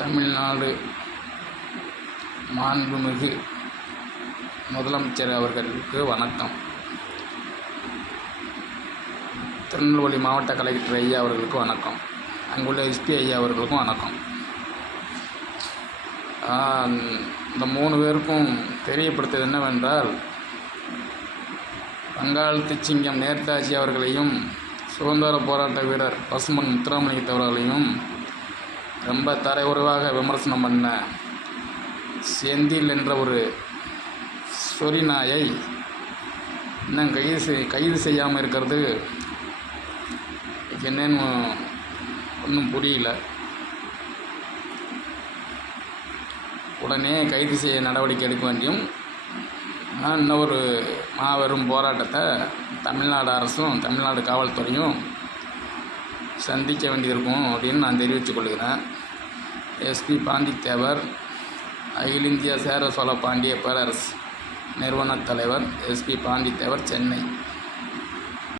தமிழ்நாடு மாண்புமிகு முதலமைச்சர் அவர்களுக்கு வணக்கம். திருநெல்வேலி மாவட்ட கலெக்டர் ஐயா அவர்களுக்கு வணக்கம். அங்குள்ள எஸ்பி ஐயா அவர்களுக்கும் வணக்கம். இந்த 3 பேருக்கும் தெரியப்படுத்துவது என்னவென்றால், வங்காளத்து சிங்கம் நேதாஜி அவர்களையும் சுதந்திர போராட்ட வீரர் பசும்பொன் முத்துராமலிங்கத் அவர்களையும் ரொம்ப தரையுறைவாக விமர்சனம் பண்ண செந்தில் என்ற ஒரு சொறி நாயை இன்னும் கைது செய்யாமல் இருக்கிறது என்னன்னு ஒன்றும் புரியல. உடனே கைது செய்ய நடவடிக்கை எடுக்க வேண்டியும், இன்னும் ஒரு மாபெரும் போராட்டத்தை தமிழ்நாடு அரசும் தமிழ்நாடு காவல்துறையும் சந்திக்க வேண்டியிருக்கும் அப்படின்னு நான் தெரிவித்துக் கொள்கிறேன். எஸ்பி பாண்டித்தேவர், அகில இந்திய சேர சோழ பாண்டிய பேரரசு நிறுவனத் தலைவர் எஸ்பி பாண்டித்தேவர், சென்னை.